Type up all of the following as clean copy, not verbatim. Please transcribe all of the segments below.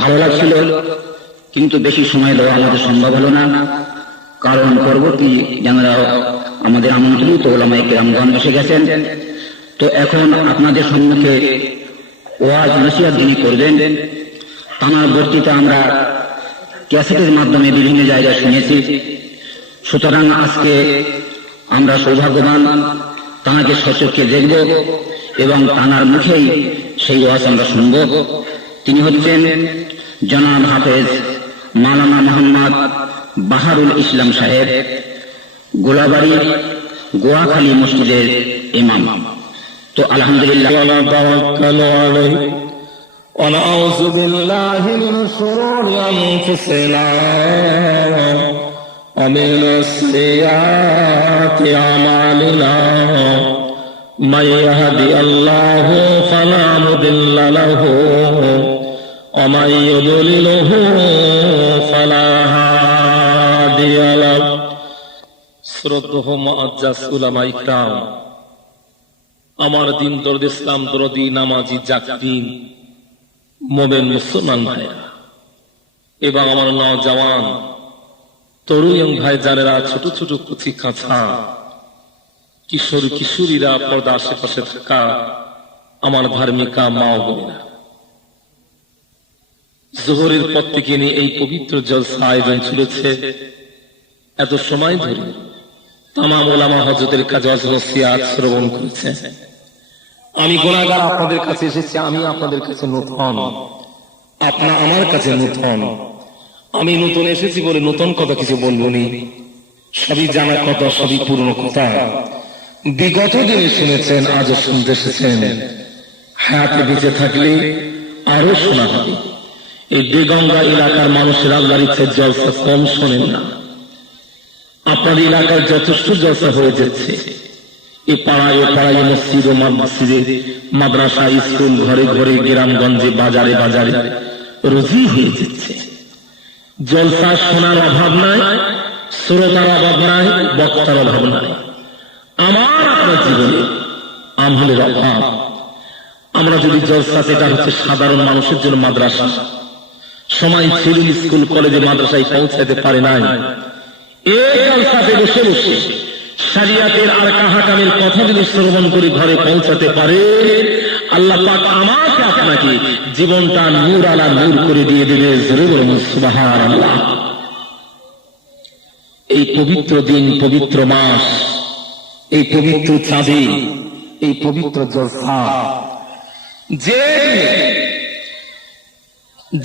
ভালো লাগছিল, কিন্তু বেশি সময় দেওয়া আমাদের সম্ভব হলো না, কারণ পরবর্তী যারা আমাদের আমন্ত্রিত ওলামায়ে কেরামগণ এসে গেছেন। তো এখন আপনাদের সম্মুখে ওয়াজ নসিহত যিনি করবেন, তাঁর বক্তৃতা আমরা ক্যাসেটের মাধ্যমে বিভিন্ন জায়গায় শুনেছি। সুতরাং আজকে আমরা সৌভাগ্যবান, তাঁকে সচক্ষে দেখব এবং তাঁর মুখেই সেই ওয়াজ আমরা শুনব। তিনি হচ্ছেন জনাব হাফেজ মাওলানা মোহাম্মদ বাহারুল ইসলাম সাহেব, গোলাবাড়ি গোয়াখালী মসজিদের ইমাম। তো আলহামদুলিল্লাহ, ونعوذ بالله من شرور أنفسنا ومن سيئات أعمالنا من يهدي الله فلا مضل له ومن يضلله فلا هادي له শ্রদ্ধেয় মুআজ্জাজ উলামা ইকরাম, আমার দিন দরদ ইসলাম দরদি নামাজি জাকির মোমেন মুসলমান ভাইরা এবং আমার নওজওয়ান তরুণ ভাই যারা ছোট ছোট কুচি কাঁচা কিশোর কিশোরীরা পর্দা আশেপাশে থাকা আমার ধার্মিকা মা ও বোনেরা, জোহরের পর থেকে নিয়ে এই পবিত্র জলসা আয়োজন চলেছে এত সময় ধরে। তামাম ওলামা হযরতের কাছে নসিহত শ্রবণ করেছে। আমি গুনাহগার আপনাদের কাছে এসেছি, আমি আপনাদের কাছে নতুন, আপনারা আমার কাছে নতুন। আমি নতুন এসেছি বলে নতুন কথা কিছু বলবো নি, সবই জানা কথা, সবই পুরনো কথা। বিগত দিনে শুনেছেন, আজও শুনতে এসেছেন, হায়াতে বেঁচে থাকলে আরো শোনা হবে। এই বেগঙ্গা এলাকার মানুষের আল্লাহর ইচ্ছে জলসা কম শোনেন না। আপনার এলাকায় যথেষ্ট জলসা হয়ে যাচ্ছে। এ পাড়ায় মসজিদ ও মসজিদে, মাদ্রাসা, স্কুল, ঘরে ঘরে, গ্রামগঞ্জে, বাজারে বাজারে রোজই হয়ে যাচ্ছে। জলসা শোনার অভাব নাই, শ্রোতার অভাব নাই, বক্তার অভাব নাই। আমার আপনার জীবনে আমলের অভাব। আমরা যদি জলসা, সেটা হচ্ছে সাধারণ মানুষের জন্য মাদ্রাসা, সময় ছেলে স্কুল কলেজে মাদ্রাসায় পৌঁছাতে পারে নাই, এই জলসাতে বসে বসে শরিয়াতের আর কাহাকামের কথা যদি শ্রবণ করে ঘরে পৌঁছাতে পারে, আল্লাহ পাক আমাকে আপনাকে জীবনটা নূর আলা নূর করে দিয়ে দেবে। জোরে বলুন সুবহানাল্লাহ। এই পবিত্র দিন, পবিত্র মাস, এই পবিত্র চাঁদে, এই পবিত্র জলসা, যে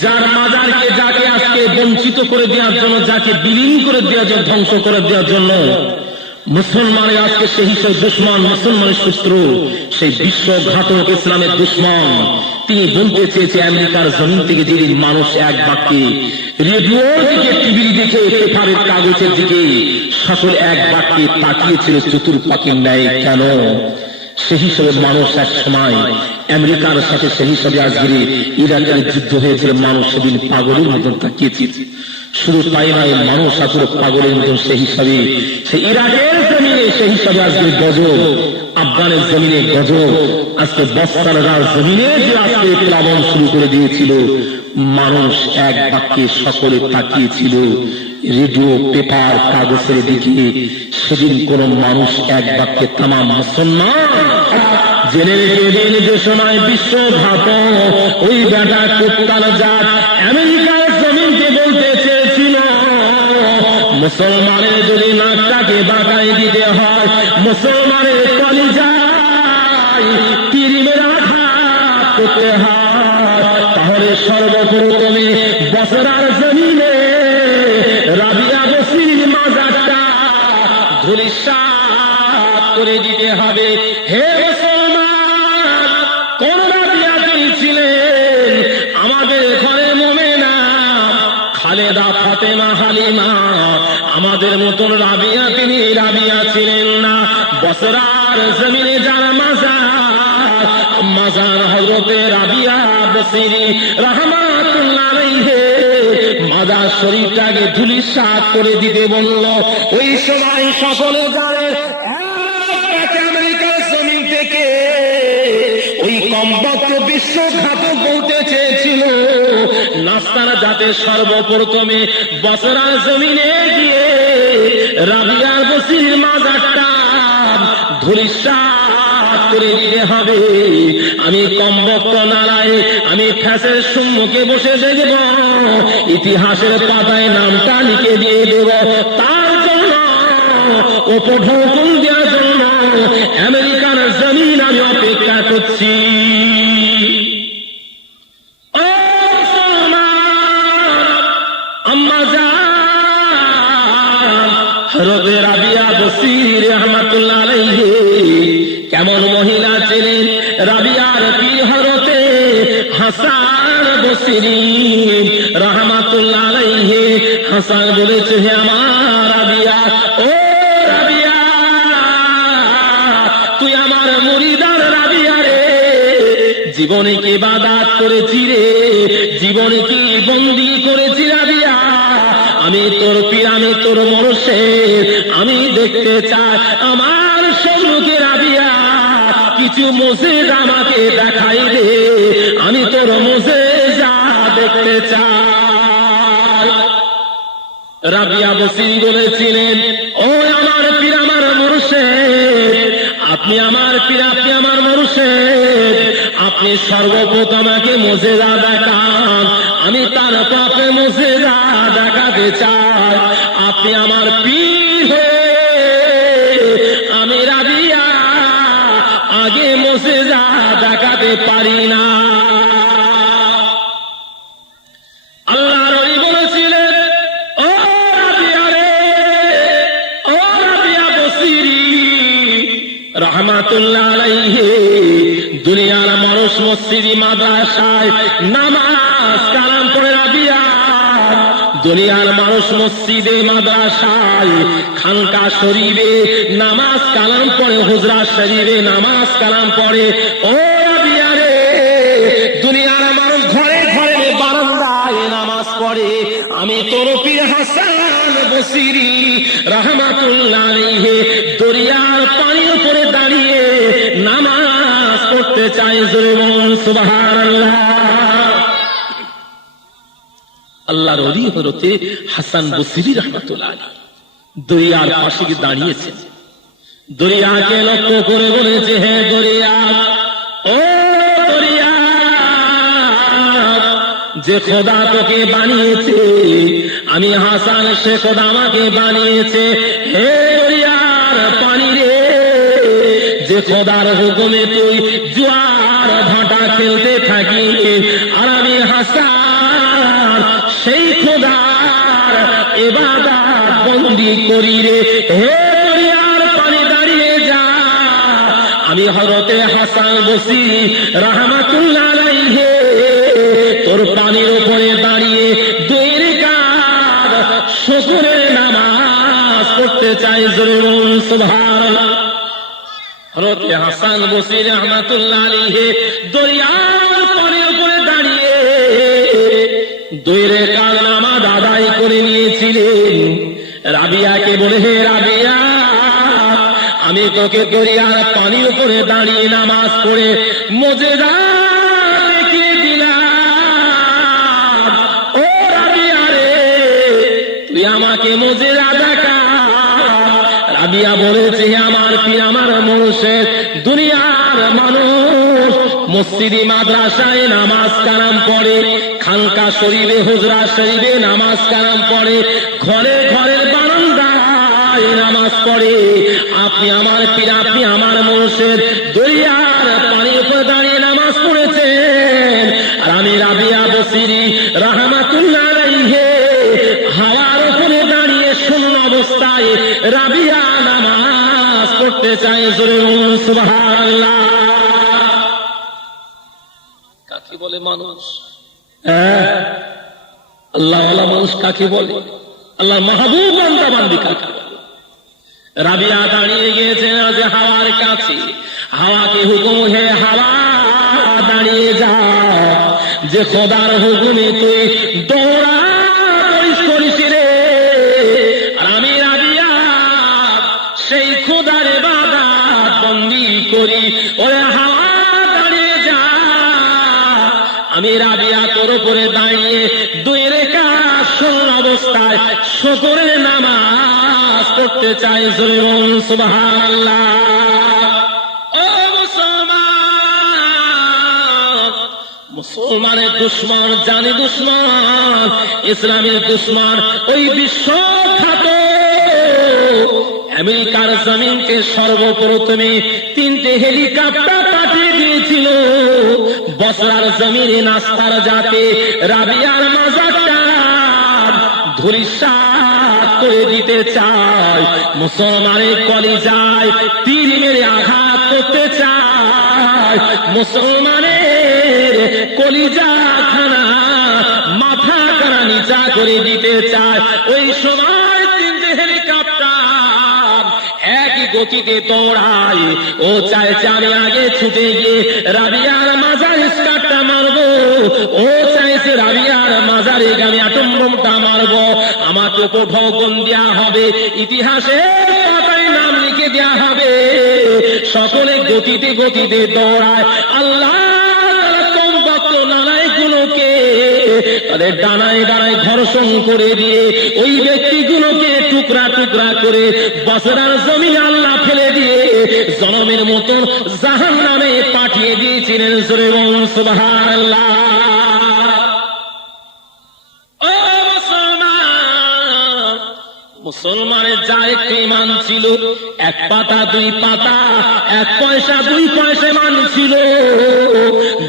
যার মাজারকে, যাকে আজকে বঞ্চিত করে দেওয়ার জন্য, যাকে বিলীন করে দেওয়ার জন্য, ধ্বংস করে দেওয়ার জন্য মুসলমানের আজকে সেই দুশ্মন, মুসলমানের শত্রু, সেই বিশ্বঘাতক ইসলামের দুশ্মন, তিনি বলতে চেয়েছে আমেরিকার জমিন থেকে যেদিন মানুষ এক বাক্যে, রেডিওর দিকে, টিভির দিকে, পেপারের কাগজের দিকে সকল এক বাক্যে তাকিয়েছিল চতুর্পাখির ন্যায়। কেন? সেই হিসেবে মানুষ এক সময় আমেরিকার সাথে, সেই হিসাবে আজকে ইরাকের যুদ্ধ হয়েছিল, মানুষ সেদিন পাগলের মতন তাকিয়েছিল। শুধু তাই নয়, মানুষ আসলে পাগলের মতন সেই হিসাবে, সেই ইরাকের জমিনে সেই হিসাবে আজকে গজব, আফগানের জমিনে গজব, আজকে বস্তার জমিনে যে আজকে প্লাবন শুরু করে দিয়েছিল, মানুষ এক বাক্যে সকলে তাকিয়েছিল রেডিও, পেপার, কাগজের দিকে। সেদিন কোন মানুষ এক বাক্যে, তামাম মুসলমান জেনে রেখে যে সময় বিশ্বঘাত ওই বেটা কুত্তার জাত আমেরিকার জমিনকে বলতে চেয়েছিল, মুসলমানের যদি নাকটাকে বাঁকাই দিতে হয়, মুসলমানের কলিজায় তীরের আঘাত করতে হয়, তাহলে সর্বপ্রথমে বসরার জমিনে রাবিয়া বসির মাজারটা ধূলিসাৎ করে দিতে হবে। হে মুসলমান, কোন রাবিয়া তিনি ছিলেন? আমাদের ঘরে মোমেনা খালেদা, ফাতেমা, হালিমা, আমাদের মতন রাবিয়া তিনি রাবিয়া ছিলেন না। বসরার জমিনে যারা মাজার হযরতে রাবিয়া বসরি রাহমাতুল্লাহ আলাইহি মাজার শরীফটাকে ধুলিসাৎ করে দিতে বলল। ওই সময় সকলে জানে আমেরিকার জমিন থেকে ওই কমবক্ত বিশ্বঘাতক বলতে চেয়েছিল নাস্তারা যাতে সর্বপ্রথমে বসরার জমিনে গিয়ে রাবিয়ার বসির মাজারটা ধুলিসাৎ করে দিতে হবে। আমি কমবক্ত নালায় আমি ফ্যাসের সম্মুখে বসে দেখব, ইতিহাসের পাতায় নামটা লিখে দিয়ে দেব। তার জন্য উপঢৌকন দেওয়ার জন্য আমেরিকার জমিন আমি অপেক্ষা করছি। হযরত রাবিয়া বসির রাহমাতুল্লাহ আলাইহি কেমন মহিলা ছিলেন? রাবিয়ার পীর হযরতে হাসান বসরি রাহমাতুল্লাহ আলাইহি হাসান বলেছে, হে আমার রাবিয়া, ও রাবিয়া, তুই আমার মুরিদার রাবিয়া রে, জীবনে কি ইবাদত করেছি রে, জীবনে কি বন্দী করেছি রাবিয়া, আমি তোর পীর, আমি তোর মুর্শিদ, আমি দেখতে চাই আমার সম্মুখে রাবিয়া কিছু মুজিজা আমাকে দেখাই দে, আমি তোর মুজিজা দেখতে চাই। রাবিয়া বসরি বলেছিলেন, ও আমার পীর, আমার মুর্শিদ, আপনি আমার পীর, আপনি আমার মুর্শিদ, আপনি সর্বপ্রথম আমাকে মুজিজা দেখান, আমি তার পাপে মুজিজা দেখাতে চাই। আপনি আমার পীর হয়ে আমি রাবিয়া আগে মুজিজা দেখাতে পারি না। আল্লাহর ওলি বলেছিলেন, ও রাবিয়া রে, ও রাবিয়া বসরি রাহমাতুল্লাহ আলাইহি, দুনিয়ার মানুষ মসজিদে মাদ্রাসায় নামাজ কালাম পড়ে রাবিয়া, দুনিয়ার মানুষ মসজিদে মাদ্রাসায় খানকা শরীফে নামাজ কালাম পড়ে, হুজরা শরীফে নামাজ কালাম পড়ে। ও রাবিয়া রে, দুনিয়ার মানুষ ঘরে ঘরে বারান্দায় নামাজ পড়ে, আমি তোর পীর হাসান বসরি রাহমাতুল্লাহ আলাইহি দরিয়ার পানির উপরে দাঁড়িয়ে নামাজ পড়তে চাই। জোরে বলুন সুবহানাল্লাহ। আল্লাহর ওলি হযরতে হাসান বসরি রাহমাতুল্লাহ আলাইহি দরিয়ার পাশে দাঁড়িয়েছে, দরিয়াকে লক্ষ্য করে বলেছে, হে দরিয়া, ও দরিয়া, যে খোদা তোকে বানিয়েছে, আমি হাসান, সে খোদা আমাকে বানিয়েছে। হে দরিয়ার পানি রে, যে খোদার হুকুমে তুই জোয়ার ভাটা খেলতে থাকি, আর আমি হাসান সেই খোদার ইবাদত বন্দি করি রে। হে দরিয়ার পানি দাঁড়িয়ে যা, আমি হযরতে হাসান বসরি রাহমাতুল্লাহ আলাইহি তোর পানির উপরে দাঁড়িয়ে দুই রাকাত শুকরের নামাজ পড়তে চাই। জোরে বলুন সুবহানাল্লাহ। হযরতে হাসান বসরি রাহমাতুল্লাহ আলাইহি দরিয়ার পানির উপরে দাঁড়িয়ে দুই রাকাত নামাজ আদায় করে নিয়েছিলেন। রাবিয়াকে বলে, হে রাবিয়া, আমি তোকে দরিয়ার পানির উপরে দাঁড়িয়ে নামাজ পড়ে মুজিজা দেখিয়ে দিলাম। ও রাবিয়া রে, তুই আমাকে মুজিজা দেখা। রাবিয়া বলেছে, আমার পীর, আমার মুর্শিদ, দুনিয়ার মানুষ মসজিদে মাদ্রাসায় নামাজ কালাম পড়ে, খানকা শরীফে হুজরা শরীফে নামাজ কালাম পড়ে, ঘরে ঘরের বারান্দায় নামাজ পড়ে। আপনি আমার পীর, আপনি আমার মুর্শিদ, দরিয়ার পানির উপর দাঁড়িয়ে নামাজ পড়েছেন, আর আমি রাবিয়া বসরি রাহমাতুল্লাহ আলাইহি হাওয়ার উপরে দাঁড়িয়ে শূন্য অবস্থায় রাবিয়া নামাজ পড়তে চাই। জোরে বলুন সুবহানাল্লাহ। কাকে বলে মানুষ? আল্লাহ ওয়ালা মানুষ কাকে বলে? আল্লাহ মাহবুব বান্দা বান্দি কাকে বলে? রাবিয়া দাঁড়িয়ে গিয়েছে আজ হাওয়ার কাছে, হাওয়াকে হুকুম, হে হাওয়া দাঁড়িয়ে যা, যে খোদার হুকুমে তুই দৌড়া আমি রাবিয়া তোর উপরে দাঁড়িয়ে 2 রাকাত শোন অবস্থায় শুকরের নামাজ পড়তে চাই। জোরে বলুন সুবহানাল্লাহ। ও মুসলমান, মুসলমানের দুশ্মন, জানি দুশ্মন, ইসলামের দুশ্মন ওই বিশ্বঘাতক আমেরিকার জমিনকে সর্বপ্রথমে 3টে হেলিকপ্টার পাঠিয়ে দিয়েছিল বসরার জমিনে নাস্তার যাতে রাবিয়ার মাজারটা ধূলিসাৎ করে দিতে চায়, মুসলমানের কলিজায় তীর মেরে আঘাত করতে চায়, মুসলমানের কলিজা খানা মাথা খানা নিচা করে দিতে চায়। ওই সময় 3টে হেলিকপ্টার একই গতিতে দৌড়ায়। ও চাইছে আমি আগে ছুটে গিয়ে রাবিয়ার মাজার স্কারটা মারবো, ও চাইছে রাবিয়ার মাজারে আমি অ্যাটম বোমটা মারবো, আমাকে উপঢৌকন দেওয়া হবে, ইতিহাসে পাতায় নাম লিখে দেওয়া হবে। সকলে গতিতে গতিতে দৌড়ায়। আল্লাহ নানাইগুলোকে তাদের ডানায় ডানায় ধর্ষণ করে দিয়ে ওই ব্যক্তিগুলোকে টুকরা টুকরা করে বসরার জমি আল্লাহ ফেলে দিয়ে জনমের মতন জাহান্নামে পাঠিয়ে দিয়েছিলেন। জোরে বলুন সুবহানাল্লাহ। ও মুসলমান, মুসলমানের যা একটু ইমান ছিল, 1 পাতা 2 পাতা, 1 পয়সা 2 পয়সা মান ছিল।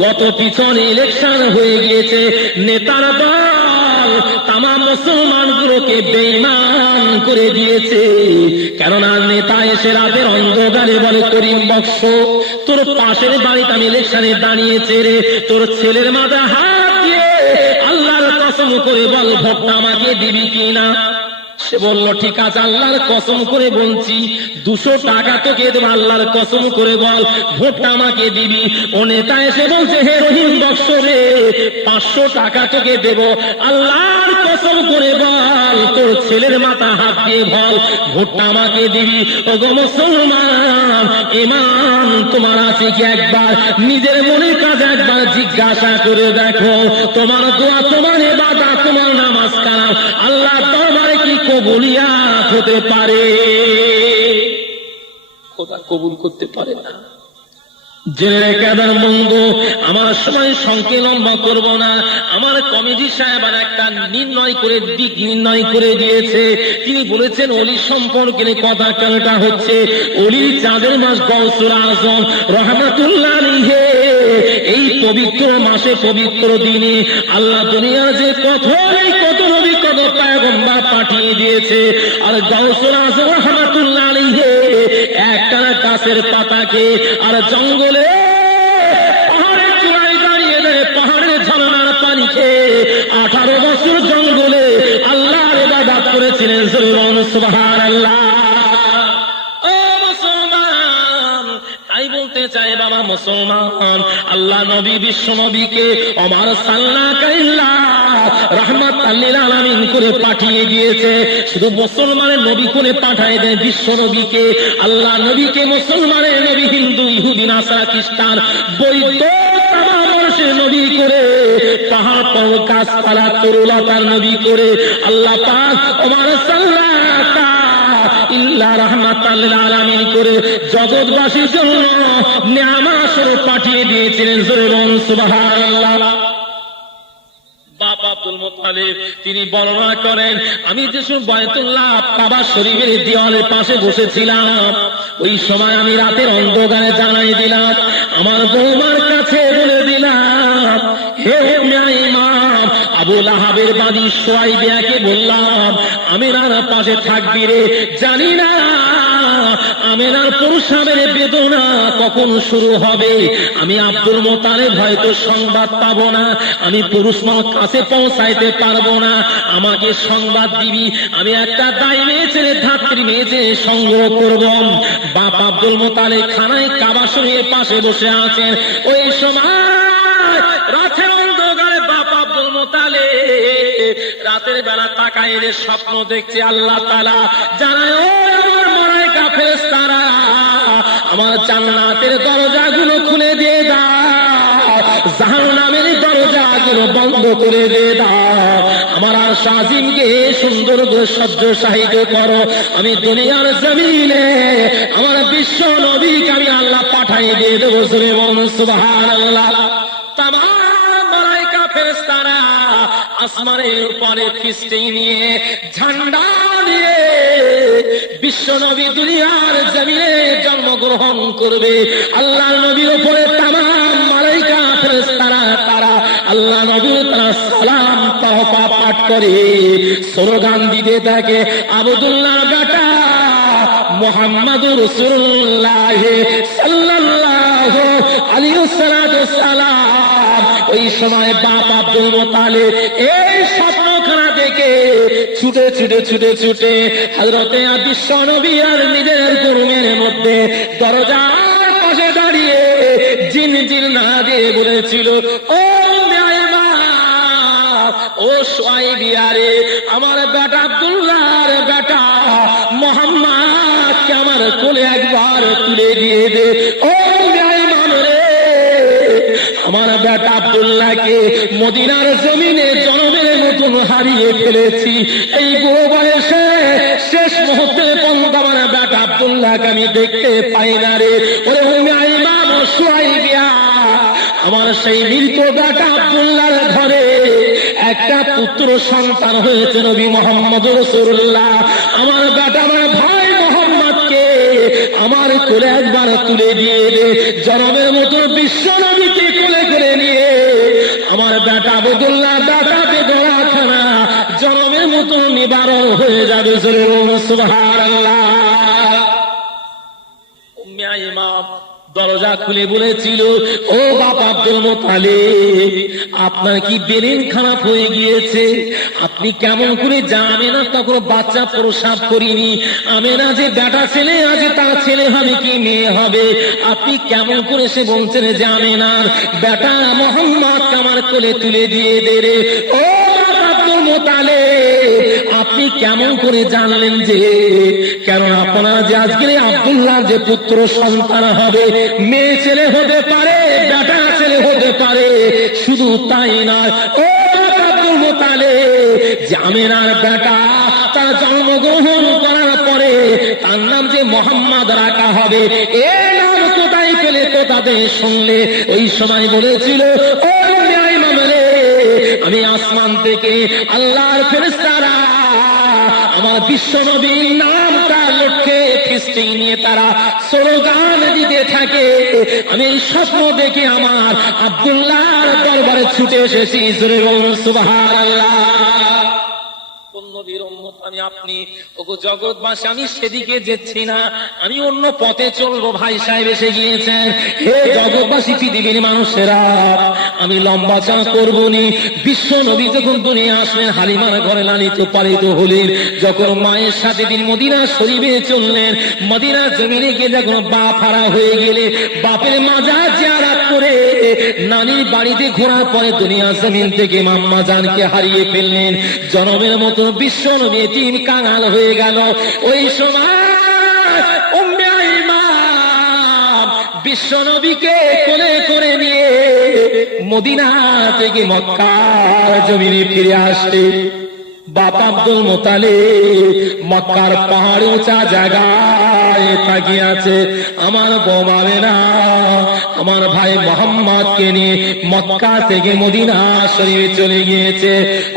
গত পিছনে ইলেকশন হয়ে গিয়েছে, নেতার দল তাম মুসলমানগুলোকে বেঈমান করে দিয়েছে। কেননা নেতা এসে রাতের অন্ধকারে বলে করিম বক্স তোর পাশের বাড়িতে আমি ইলেকশনে দাঁড়িয়েছে রে, তোর ছেলের মাথা হাত দিয়ে আল্লাহর কসম করে বল ভোটটা আমাকে দিবি কিনা। সে বলল ঠিক আছে আল্লাহর কসম করে বলছি 200 টাকা তোকে দেব, আল্লাহর কসম করে বল ভোটটা আমাকে দিবি। ও নেতা এসে বলছে হে রহিম বক্স রে 500 টাকা তোকে দেব, আল্লাহর কসম করে বল তোর ছেলের মাথা হাত দিয়ে বল ভোটটা আমাকে দিবি। ও গো মুসলমান, ঈমান তোমার আছে কি একবার নিজের মনের কাছে একবার জিজ্ঞাসা করে দেখো। তোমার দোয়া, তোমার ইবাদত, তোমার নামাজ কালাম আল্লাহ দরবারে কি কবুলিয়াত হতে পারে? খোদা কবুল করতে পারে না। জেনে রেখে দেন বন্ধু, আমার সময় সংখ্যা লম্বা করব না। আমার কমিটি সাহেব আর একটা দিক নির্ণয় করে দিয়েছে। তিনি বলেছেন অলি সম্পর্কে কথা কেনটা হচ্ছে, অলির চাঁদের মাস গৌসুল আজম রহমাতুল্লাহ আলাইহি এই পবিত্র মাসে পবিত্র দিনে আল্লাহ দুনিয়ার যে কত নবী কত পয়গম্বর পাঠিয়ে দিয়েছে। আর গৌসুল আজম রহমাতুল্লাহ আলাইহি একটা গাছের পাতাকে আর জঙ্গলে পাহাড়ের চূড়ায় দাঁড়িয়ে দেয়, পাহাড়ের ঝরনার পানি খেয়ে 18 বছর জঙ্গলে আল্লাহর ইবাদত করেছিলেন। সুবহানাল্লাহ। ও মুসলমান, তাই বলতে চাই বাবা মুসলমান, আল্লাহ নবী বিশ্ব নবীকে ওমর সাল্লাল্লাহু রাহমাতাল লিল আলামিন করে পাঠিয়ে দিয়েছে। শুধু মুসলমানের নবী করে পাঠিয়ে দেয় বিশ্ব নবীকে। আল্লাহ নবীকে মুসলমানের নবী, হিন্দু ইহুদি নাসারা খ্রিস্টান বৌদ্ধ তামাম মানুষের নবী করে, পাহাড় পর্বত গাছপালা তরুলতার নবী করে আল্লাহ পাক ওমর সাল্লাল্লাহু ইল্লা রাহমাতাল লিল আলামিন করে জগৎবাসীর জন্য নিয়ামত স্বরূপ পাঠিয়ে দিয়েছিলেন। জোরে বলুন সুবহানাল্লাহ। বাপ আব্দুল মুত্তালিব তিনি বর্ণনা করেন, আমি যে সময় বায়তুল্লাহ কাবা শরীফের দেওয়ালের পাশে বসেছিলাম, ওই সময় আমি রাতের অন্ধকারে জানাই দিলাম, আমার বৌমার কাছে বলে দিলাম, হে ইমাম আবু লাহাবের বাদী সুয়াইবিয়াকে বললাম আমিনার পাশে থাকবি রে, জানি না আমিনার প্রসবের বেদনা কখন শুরু হবে, আমি আব্দুল মুত্তালিব হয়তো সংবাদ পাবো না, আমি পুরুষ কাছে পৌঁছাইতে পারবো না, আমাকে সংবাদ দিবি, আমি একটা দায় মেয়ে ছেলে ধাত্রী মেয়ে ছেলে সংগ্রহ করব। বাপ আব্দুল মুত্তালিব খানায় কাবা শরীফের পাশে বসে আছেন। ওই সময় রাতের অন্ধকারে বাপ আব্দুল মুত্তালিব রাতের বেলা তাকায় স্বপ্ন দেখছে, আল্লাহ তাআলা জানায় ও আমার মালায়েকা ফেরেশতারা আমার জান্নাতের দরজাগুলো খুলে দিয়ে দাও, জাহান্নামের দরজা দরজাগুলো বন্ধ করে দিয়ে দাও, আমার আরশ আজিমকে সুন্দর করে সজ্জাশায়িত করো। আমি দুনিয়ার জমিনে আমার বিশ্ব নবীকে আমি আল্লাহ পাঠিয়ে দিয়ে দেবো। সুবহানাল্লাহ। তামাম মালায়েকা ফেরেশতারা আসমানের উপরে ফিস্টি নিয়ে, ঝান্ডা নিয়ে বিশ্ব নবী দুনিয়ার জমিনে জন্মগ্রহণ করবে। আল্লাহ নবীর উপরে তামাম মালায়েকা ফেরেশতারা তারা আল্লাহ নবীর তারা সালাম তহফা পাঠ করে স্লোগান দিতে থাকে, আব্দুল্লাহ বেটা মুহাম্মাদুর রাসূলুল্লাহ সাল্লাল্লাহু আলাইহি ওয়াসাল্লাম। ওই সময় বাপ আব্দুল মুত্তালিব এই স্বপ্নখানা দেখে ছুটে ছুটে ছুটে ছুটে হযরতে বিশ্ব নবী আর নিজের রুমের মধ্যে দরজার পাশে দাঁড়িয়ে জিন জিন না দিয়ে বলেছিল, ও ও সুয়াইবিয়ারে, আমার বেটা আব্দুল্লাহর বেটা মুহাম্মদকে আমার কোলে একবার তুলে দিয়ে দে। ও ইমাম রে, আমার বেটা আব্দুল্লাহকে মদিনার জমিনে জনমের মতন হারিয়ে ফেলেছি। এই বুড়ো বয়সে শেষ মুহূর্তে পর্যন্ত আমার বেটা আব্দুল্লাহকে আমি দেখতে পাই না রে। ওরে ইমাম সুয়াইবিয়া, আমার সেই মৃত বেটা আব্দুল্লাহর ঘরে একটা পুত্র সন্তান হয়েছে, নবী মুহাম্মদ রাসূলুল্লাহ। আমার বেটা আমার ভাই মুহাম্মদকে আমার কোলে একবার তুলে দিয়ে দে। জনমের মতো বিশ্ব নবীকে কোলে করে নিয়ে আমার বেটা আব্দুল্লাহ বেটা বেদনাখানা জনমের মতো নিবারণ হয়ে যাবে। সুবহানাল্লাহ। উম্মে আইমান দরজা খুলে বলেছিল, ও বাবা আব্দুল মুত্তালিব, আপনার কি ব্রেন খারাপ হয়ে গিয়েছে? আপনি কেমন করে জানেন না তখন বাচ্চা প্রসাব করিনি, আমেনা যে বেটা ছেলে আজ তার ছেলে হবে কি মেয়ে হবে? আপনি কেমন করে সে বলছেন যে আমেনার বেটা মুহাম্মদ আমার কোলে তুলে দিয়ে দে রে। ও আব্দুল মুত্তালিব, আপনি কেমন করে জানলেন যে? কেন আপনার যে আজকের আব্দুল্লাহ যে পুত্র সন্তান হবে, মেয়ে ছেলে হতে পারে, বেটা ছেলে হতে পারে, শুধু তাই নয়, ও আব্দুল মুত্তালিব, যে আমেনার বেটা তার জন্মগ্রহণ করার পরে তার নাম যে মুহাম্মদ রাখা হবে, এ নাম কোথায় পেলে, কোথাতে শুনলে? ওই সময় বলেছিল, ও ইমাম রে, আমি আসমান থেকে আল্লাহর ফেরেশতারা আমার বিশ্ব নবীর নামটা লক্ষ্যে ফিস্টি নিয়ে তারা স্লোগান দিতে থাকে। আমি এই স্বপ্ন দেখে আমার আব্দুল্লাহর দরবারে ছুটে এসেছি। সুবহানাল্লাহ। নবীর উম্মত আমি, আপনি ওগো জগৎবাসী, আমি সেদিকে যাচ্ছি না, আমি অন্য পথে চলবো। ভাই সাহেব এসে গিয়েছেন। হে জগৎবাসী, পৃথিবীর মানুষেরা, আমি লম্বা চা করবো নি। বিশ্ব নবী যখন দুনিয়া আসলেন, হালিমার ঘরে লালিত পালিত হলেন, যখন মায়ের সাথে দিন মদিনা শরীফে চললেন, মদিনা জমিনে গিয়ে যখন বাপ হারা হয়ে গেলে, বাপের মাজার জিয়ারত করে নানির বাড়িতে ঘোরার পরে দুনিয়া জমিন থেকে মাম্মা জানকে হারিয়ে ফেললেন। জনমের মতো বিশ্ব নবী তিন কাঙাল হয়ে গেল। ওই সময় উম্মে আইমান বিশ্ব নবীকে কোলে করে নিয়ে মদিনা থেকে মক্কার জমিনে ফিরে আসে। বাপ আব্দুল মুত্তালিব মক্কার পাহাড় উঁচা জায়গায় তাকিয়ে আছে। আমার বউ আমেনা আমার ভাই মুহাম্মদকে নিয়ে মক্কা থেকে মদিনা শরীফে চলে গিয়েছে।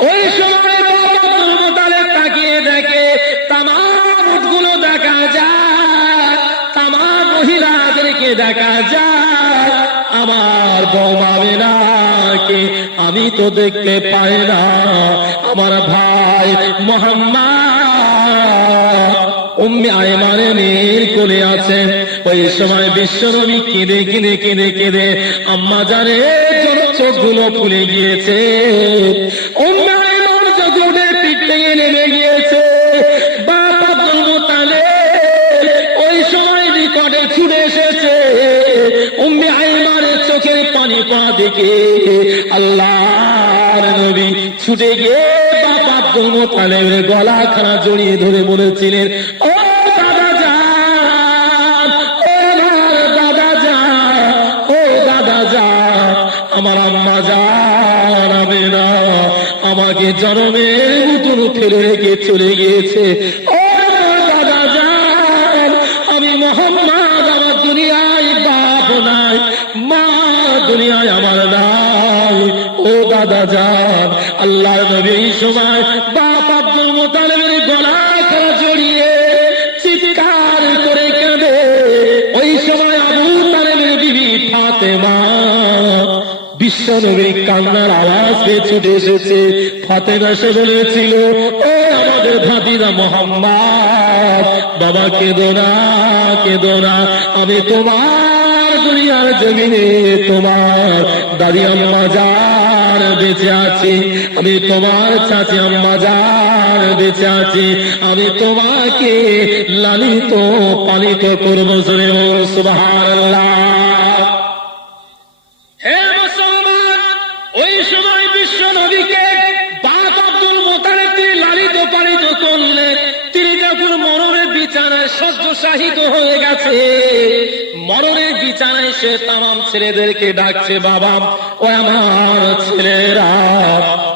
ওই সময় বাপ আব্দুল মুত্তালিব তাকিয়ে দেখে তামাম উটগুলো দেখা যায়, তামাম মহিলাদেরকে দেখা যায়, আমার বউ আমেনাকে আমি তো দেখতে পাই না। আমার ভাই মুহাম্মদ উম্মে আইমানের মেয়ের কোলে আছেন। ওই সময় বিশ্বনবী কেঁদে কেঁদে কেঁদে কেঁদে আম্মা জানের চোখগুলো ফুলে গিয়েছে। উম্মে আইমান চোখের পিঠ থেকে নেমে গিয়েছে। বাপ আব্দুল মুত্তালিব ওই সময় নিকটে ছুটে এসেছে। উম্মে আইমানের চোখের পানি পা দেখে আল্লাহর নবী ছুটে গিয়ে বাপ আব্দুল মুত্তালিবের গলা খানা জড়িয়ে ধরে বলেছিলেন, ও দাদা জান, ও আমার দাদা জান, ও দাদা জান, আমার আম্মা জান জনমের মতন ফেলে রেখে চলে গিয়েছে। ও দাদা যান, আমি মোহাম্মদ, আমার দুনিয়ায় বাপ নাই, মা দুনিয়ায় আমার নাই। ও দাদা যান, আল্লাহর নবী এই সময় বাপ আব্দুল মুতালিবের গলা জড়িয়ে চিৎকার করে কাঁদে। ওই সময় আবু তালেবের বিবি ফাতেমা বিশ্ব নবীর কান্নার আওয়াজ পেয়ে ছুটে এসেছে। ফাতেমা সে বলেছিল, ও আমাদের ভাতিজা মোহাম্মদ, বাবা কেঁদো না, কেঁদো না, আমি তোমার দুনিয়ার জমিনে তোমার দাদি আম্মা জান বেঁচে আছি, আমি তোমার চাচি আম্মা জান বেঁচে আছি, আমি তোমাকে লালিত পালিত করবো। সুবহানাল্লাহ। হে মুসলমান, ওই সময় বিশ্ব নবীকে বাপ আব্দুল মুতালিব তিনি লালিত পালিত করলেন। তিনি যখন মরণের বিছানায় শয্যাশায়িত হয়ে গেছে, মরণের বিছানায় সে তামাম ছেলেদেরকে ডাকছে, বাবা, ও আমার ছেলেরা,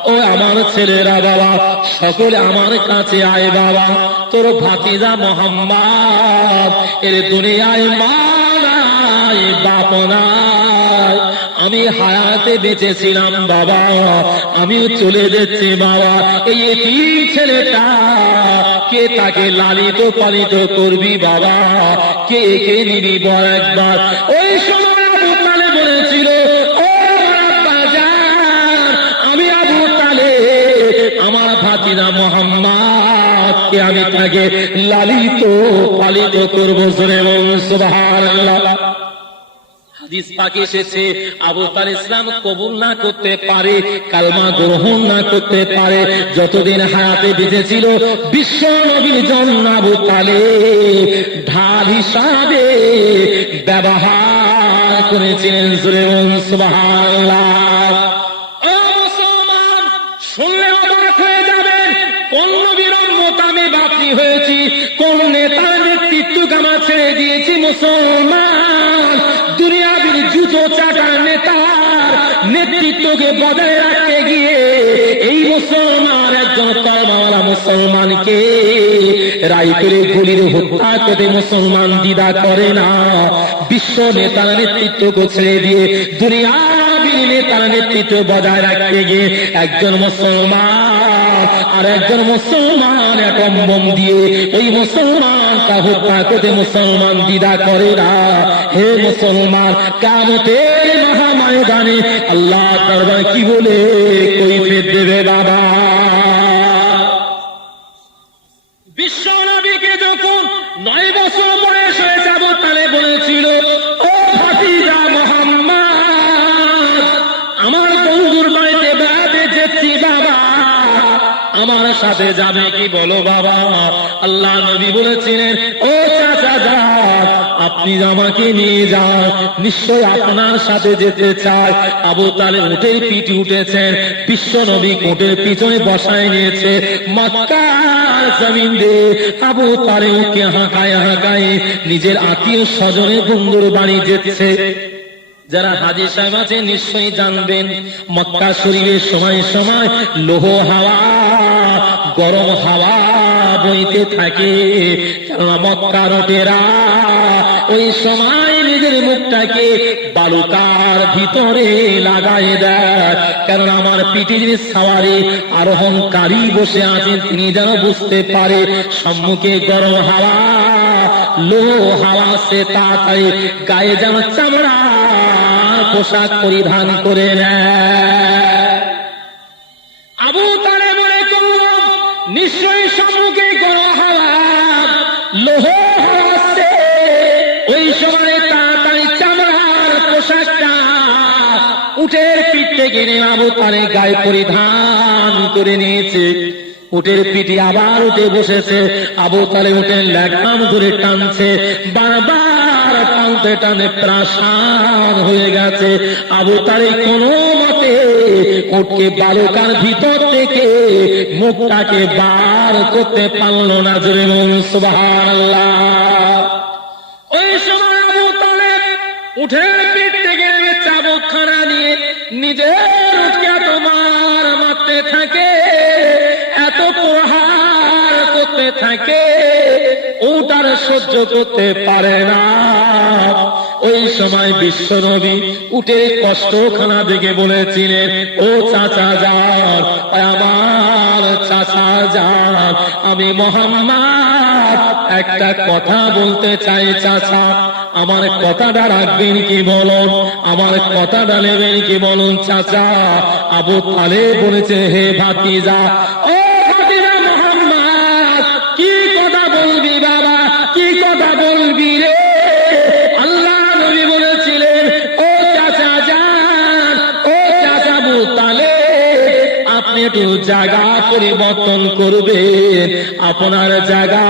ও আমার ছেলেরা, বাবা সকলে আমার কাছে আয়, বাবা তোর ভাতিজা মোহাম্মদ এর দুনিয়ায় মা নাই, বাপ নাই, আমি হায়াতে বেঁচেছিলাম বাবা, আমিও চলে যাচ্ছি বাবা, এই তিন ছেলেটা কে তাকে লালিত পালিত করবি বাবা, কে কে নিবি বল একবার। ওই সময় আবু তালেব বলেছিল, ও আব্বা জান, আমি আবু তালেব আমার ভাতিজা মোহাম্মদকে আমি তাকে লালিত পালিত করবো। সুবহানাল্লাহ। হাদিস পাকে এসেছে, আবু তালেব ইসলাম কবুল না করতে পারে, কালমা গ্রহণ না করতে পারে, যতদিন হায়াতে বেঁচে ছিল বিশ্ব নবীর জন্য আবু তালেব ঢাল হিসাবে ব্যবহার করেছিলেন। সুবহানাল্লাহ। ও মুসলমান, শুনলে অবাক হয়ে যাবেন, কোন নবীর উম্মত আমি বাপি হয়েছি, কোন নেতার নেতৃত্বকে আমার ছেড়ে দিয়েছি। মুসলমান, দুনিয়াবির জুতো চাটার নেতার নেতৃত্বকে বজায় রাখতে গিয়ে এই মুসলমান একজন তওবাওয়ালা মুসলমানকে রায় করে গুলির হত্যা করতে মুসলমান দ্বিধা করে না। বিশ্ব নেতার নেতৃত্বকে ছেড়ে দিয়ে দুনিয়াবির নেতার নেতৃত্ব বজায় রাখতে গিয়ে একজন মুসলমান আর একজন মুসলমান অ্যাটম বোম দিয়ে ওই মুসলমানকে হত্যা করতে মুসলমান দ্বিধা করে না। হে মুসলমান, কিয়ামতের মহাময়দানে আল্লাহ দরবার কি বলে কৈফিয়ত দেবে বাবা? বিশ্ব নবীকে যখন 9 বছর বয়স হয়েছে, আবু তালেব বলেছিল, ও ভাতিজা মোহাম্মদ, আমার বন্ধুর বাড়িতে বেড়াতে যেতে বাবা, আমার সাথে যাবে কি বলো বাবা? আল্লাহ নবী বলেছিলেন, ও চাচা যান, আপনি আমাকে নিয়ে যান, নিশ্চয় আপনার সাথে যেতে চাই। আবু তালেব উটের পিঠে উঠেছেন, বিশ্ব নবী কোটের পিছনে বসায় নিয়েছে। মক্কার জমিন দিয়ে আবু তালেবকে হাঁকায় হাঁকায় নিজের আত্মীয় স্বজনের বন্ধুর বাড়ি যেতে। যারা হাজী সাহেব আছেন নিশ্চয়ই জানবেন, মক্কা শরীফের সময় সময় লোহ হাওয়া, গরম হাওয়া বইতে থাকে, কেননা মক্কার লোকেরা ওই সময় নিজের মুখটাকে বালুকার ভিতরে লাগাই দেয়, কেননা আমার পিঠে যিনি সাওয়ারি আরোহণকারী বসে আছেন তিনি যেন বুঝতে পারে সম্মুখে গরম হাওয়া, লোহ হাওয়া, সে তাড়াতাড়ি গায়ে যেন চামড়া পোশাক পরিধান করে নেয়। আবু তালেব মনে করল নিশ্চয়ই সম্মুখে গরম হাওয়া, লোহ হাওয়া আসছে, ওই সময় তাড়াতাড়ি চামড়ার পোশাকটা উটের পিঠ থেকে নেমে আবু তালেব গায়ে পরিধান করে নিয়েছে। উটের পিঠে আবার উঠে বসেছে। আবু তালেব উটের লেগাম ধরে টানছে, বারবার টানতে টানে প্রাসাদ হয়ে গেছে। আবু তালেব কোনো মতে উটকে বালুকার ভিতর থেকে মুখটাকে বার করতে পারল না। জোরে বলুন সুবহানাল্লাহ। ওই সময় আবু তালেব উটের পিঠ থেকে চাবুকখানা নিয়ে নিজের উটকে এত মারতে থাকে, মারতে থাকে, ওটার সহ্য করতে পারে না। ওই সময় বিশ্ব নবী উটের কষ্টখানা দেখে বলেছিলেন, ও চাচা যান, আমার চাচা যান, আমি মুহাম্মদ একটা কথা বলতে চাই চাচা, আমার কথাটা রাখবেন কি বলুন, আমার কথাটা নেবেন কি বলুন চাচা। আবু তালেব বলেছে, হে ভাতিজা, ও ভাতিজা মুহাম্মদ, কি কথা বলবি বাবা, কি কথা বলবি রে? আল্লাহ নবী বলেছিলেন, ও চাচা যান, ও চাচা আবু তালেব, আপনি একটু জায়গা পরিবর্তন করবেন, আপনার জায়গা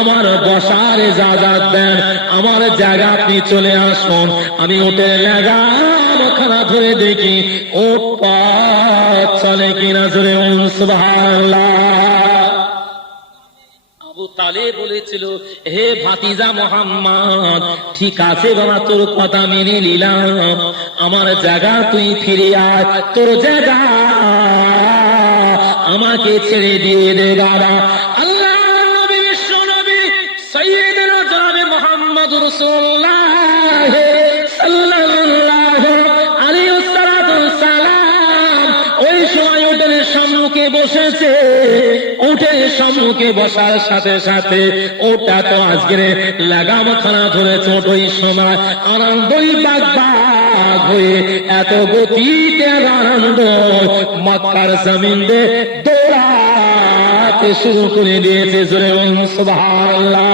আমার বসার ইজাজত দেন, আমার জায়গা আপনি চলে আসুন, আমি উঠে লাগামখানা ধরে দেখি ওট পথ চলে কিনা, জোরে বলুন সুবহানাল্লাহ। আবু তালেব বলেছিল, হে ভাতিজা মুহাম্মদ, ঠিক আছে বাবা, তোর কথা মেনে নিলাম, আমার জায়গা তুই ফিরে আয়, তোর জায়গা আমাকে ছেড়ে দিয়ে দে বাবা। আল্লাহ নবী, বিশ্ব নবী সাইয়্যিদুনা জনাবে মুহাম্মদুর রাসূলুল্লাহ সাল্লাল্লাহু আলাইহি ওয়াসাল্লাম ওই সময় উটের সম্মুখে বসেছে। উটের সম্মুখে বসার সাথে সাথে ওটা তো আজকের লাগামখানা ধরেছে, ওই সময় আনন্দই বাগ বাগ হয়ে এত গতিতে আনন্দ মক্কার জমিন দে দৌড়াতে শুরু করে দিয়েছে, জোরে বলুন সুবহানাল্লাহ।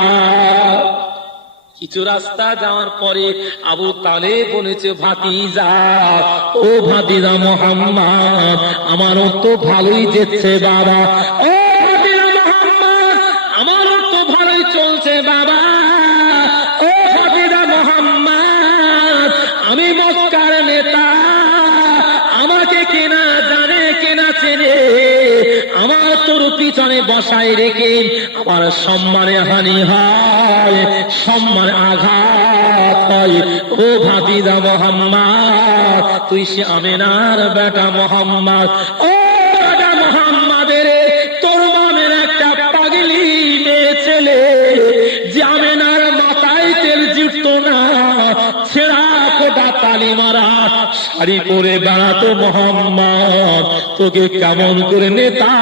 কিছু রাস্তা যাওয়ার পরে আবু তালেব বলেছে, ভাতিজা, ও ভাতিজা মুহাম্মদ, আমারও তো ভালোই যেচ্ছে বাবা, ও ভাতিজা মুহাম্মদ, আমারও তো ভালোই চলছে বাবা, ও ভাতিজা মুহাম্মদ, আমি মক্কার নেতা, আমাকে কেনা জানে, কেনা চেনে, আমার তোর পিছনে বসায় রেখে আমার সম্মানে হানি হয়, সম্মান আঘাত হয়। ও ভাতিজা মুহাম্মদ, তুই সে আমেনার বেটা মুহাম্মদ, ও বেটা মুহাম্মাদের, তোর মামের একটা পাগলি মেয়ে ছেলে, যে আমেনার মাথায় তেল জিততো না, ছেঁড়া ফোটা তালি মারা শাড়ি পরে বেড়াতো মুহাম্মদ, তোকে কেমন করে নেতা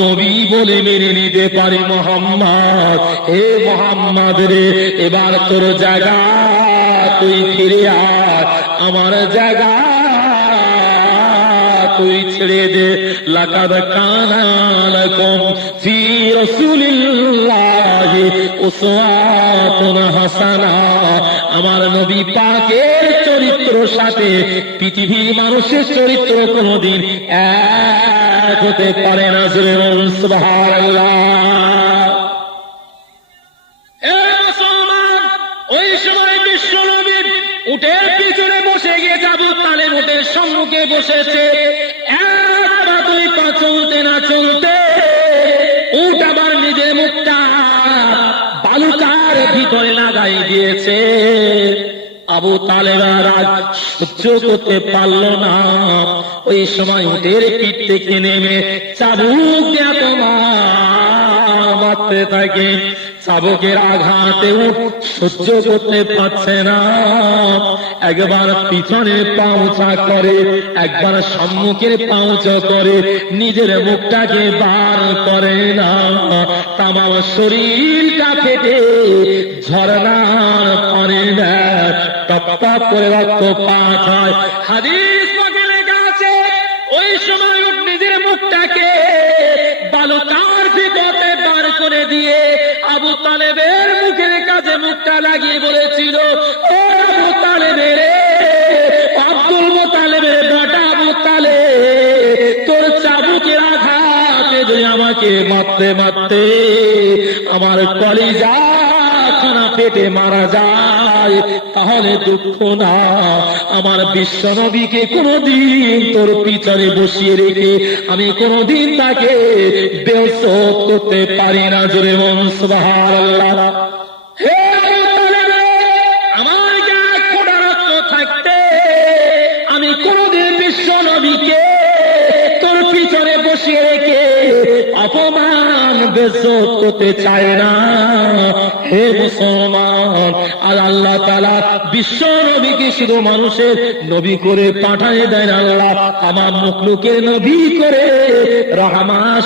নবী বলে মেনে নিতে পারি মুহাম্মদ? হে মুহাম্মদ রে, এবার তোর জায়গা তুই ফিরে আয়, আমার জায়গা তুই ছেড়ে দে। লাকাদ কানা লাকুম ফি রাসূলিল্লাহি উসওয়াতুন হাসানা, আমার নবী পাকের চরিত্র সাথে পৃথিবীর মানুষের চরিত্র কোনদিন এক হতে পারে না, জোরে বলুন সুবহানাল্লাহ। ওই সময় বিশ্ব নবীর উটের পিছনে বসে গিয়ে আবু তালেব উটের সম্মুখে বসেছে। একবার দুই পা চলতে না চলতে উট আবার নিজের মুখটা বালুকার ভিতরে লাগাই দিয়েছে। আবু তালেব আর সহ্য করতে পারল না। ওই সময় উটের পিঠ থেকে নেমে চাবুক দিয়ে তোমার মারতে থাকে। চাবুকের আঘাতে উট সহ্য করতে পারছে না, একবার পিছনে পাউচা করে, একবার সম্মুখের পাউচা করে, নিজের মুখটাকে বার করে না। তামাম শরীরটা ফেটে ঝরনার পানি দেয়, টপ টপ করে রক্তপাত হয়। হাদিস পাকে লেখা আছে, ওই সময় উট নিজের মুখটাকে বালুকার ভিতরে বার করে দিয়ে আবু তালেবের মুখের কাছে মুখটা লাগিয়ে বলেছিল, ও আবু তালেবের, আব্দুল মুত্তালিবের বেটা আবু তালেব, তোর চাবুকের আঘাতে যদি আমাকে মারতে মারতে আমার কলিজা খানা পেটে মারা যায়, তাহলে দুঃখ না। আমার বিশ্ব নবীকে কোনদিন তোর পিছনে বসিয়ে রেখে আমি কোনদিন তাকে বেউসত করতে পারি না, জোরে বলুন সুবহানাল্লাহ। হে আবু তালেব, আমার গায়ে খোঁড়া রক্ত থাকতে আমি কোনদিন বিশ্ব নবীকে তোর পিছনে বসিয়ে রেখে অপমান বেজ্জত করতে চায় না। হে মুসলমান, আর আল্লাহ তাআলা বিশ্ব নবীকে শুধু মানুষের নবী করে পাঠায় দেন। আল্লাহ আমার মখলুকের নবী করে রহমান